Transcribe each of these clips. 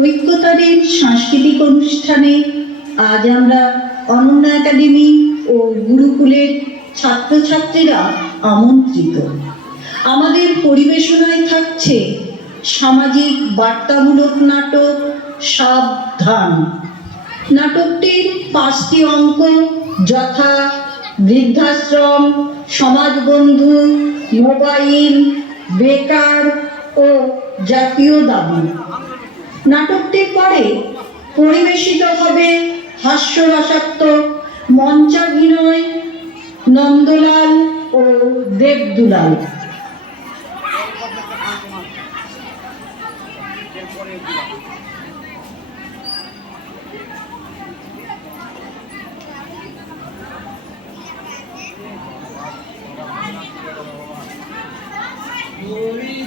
ঐক্যতাদের সাংস্কৃতিক অনুষ্ঠানে আজ আমরা অনন্যা একাডেমি ও গুরুকুলের ছাত্রছাত্রীরা আমন্ত্রিত। আমাদের পরিবেশনায় থাকছে সামাজিক বার্তামূলক নাটক সাবধান। নাটকটির 5টি অঙ্ক যথা বৃদ্ধাশ্রম, সমাজবন্ধু, মোবাইল, বেকার ও জাতীয় দাবি। নাটকটির পরে পরিবেশিত হবে হাস্যরসাত্মক মঞ্চাভিনয় নন্দলাল ও দেবদুলাল।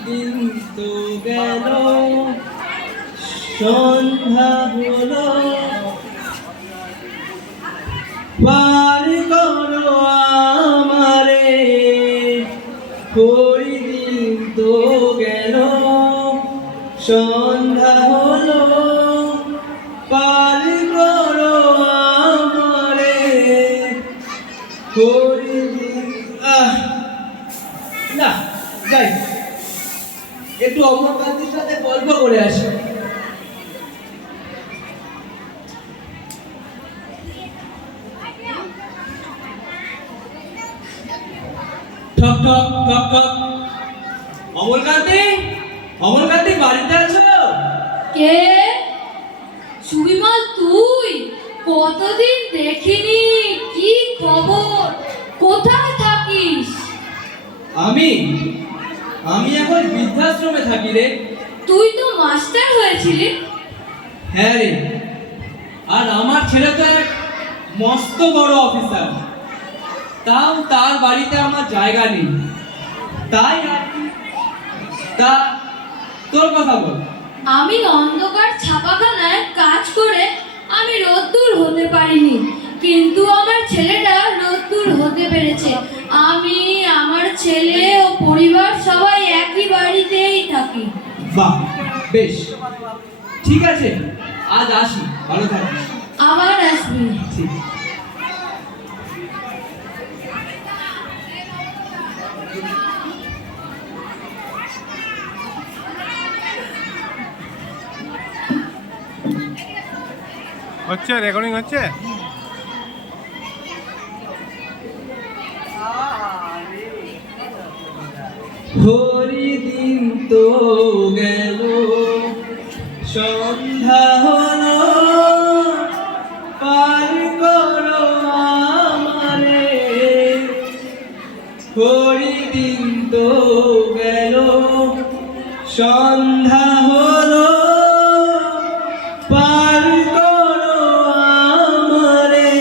দিন তো গেল, সন্ধ্যা হলো, পার করো আমারে। দিন তো গেল, সন্ধ্যা হলো, পার করো আমারে। না যাই, একটু অমরকান্তির সাথে গল্প করে আসি। ঠক ঠক ঠক ঠক। অমরকান্তি, অমরকান্তি বাড়িতে আছো? কে? সুবিমল তুই? কতদিন দেখিনি, কি খবর, কোথায় থাকিস? আমি আমি এখন বৃদ্ধাশ্রমে থাকি রে। তুই তো মাস্টার হয়েছিলি। হ্যাঁ রে, আর আমার ছেলে তো এক মস্ত বড় অফিসার, তাও তার বাড়িতে আমার জায়গা নেই, তাই আর কি। তা তোর কথা বল। আমি অন্ধকার ছাপাখানায় কাজ করে আমি রোদ্দুর হতে পারিনি, কিন্তু আমার ছেলেটা রোদ্দুর হতে পেরেছে। আমি, আমার ছেলে ও পরিবার সবাই একই বাড়িতেই থাকি। বাহ, বেশ, ঠিক আছে, আজ আসি, ভালো থাকিস। আবার আসবি। ঠিক। হচ্ছে রেকর্ডিং হচ্ছে। দিন তো গেল, সন্ধ্যা হলো, পার করো আমারে। দিন তো গেল, সন্ধ্যা হলো, পার করো আমারে।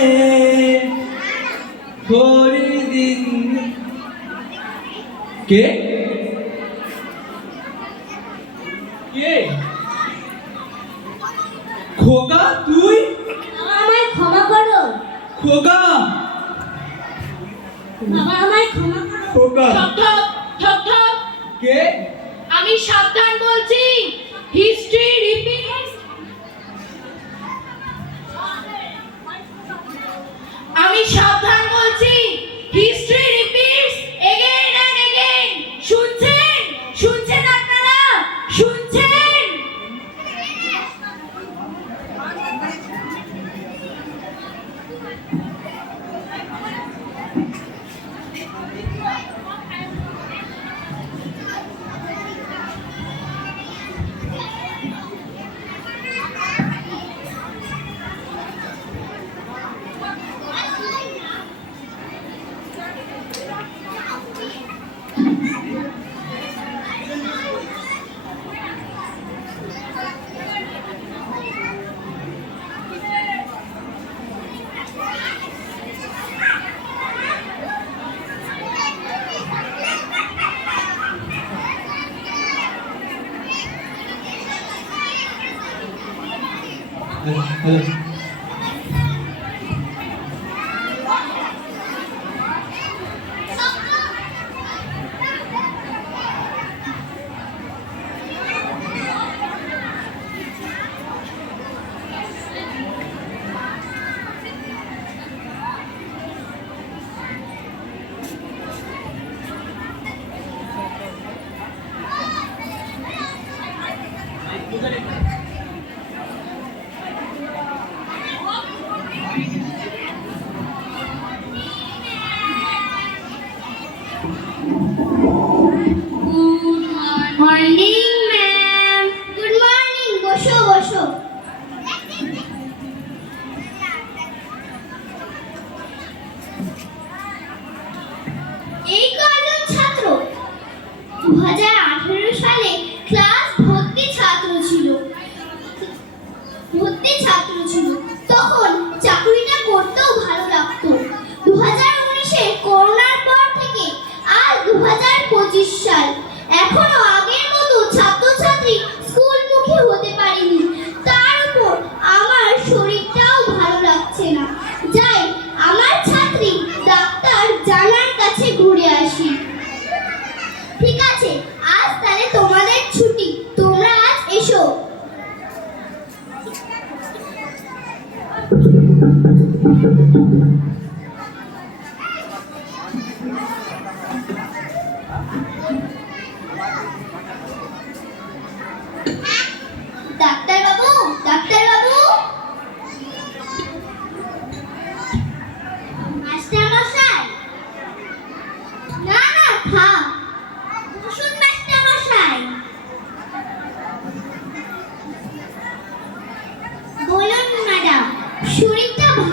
দিন কে কে? খোকা, তুই? আমায় ক্ষমা করো খোকা, বাবা, আমায় ক্ষমা করো। খোকা। ঠক ঠক ঠক ঠক। কে? আমি সাবধান বলছি, হিস্ট্রি রিপিটস। আমি সাবধান বলছি, history repeats again and again. শুনছেন? শুনছেন আপনারা? শুনছেন? Hello. Morning ma'am. Good morning, বসো বসো। এই কয়জন ছাত্র 2018 সালে ক্লাস ভর্তি ছাত্র ছিল তখন চাকরিটা করতেও ভালো লাগতো। 2019-এ করোনার পর থেকে আজ 2025 সাল, এখনো আগের মতো ছাত্রছাত্রী স্কুলমুখী হতে পারেনি। তার উপর আমার শরীরটাও ভালো লাগছে না। যাই, আমার ছাত্রী ডাক্তার জানার কাছে ঘুরে আসি। ঠিক আছে, আজ তাহলে তোমাদের ছুটি, তোমরা আজ এসো।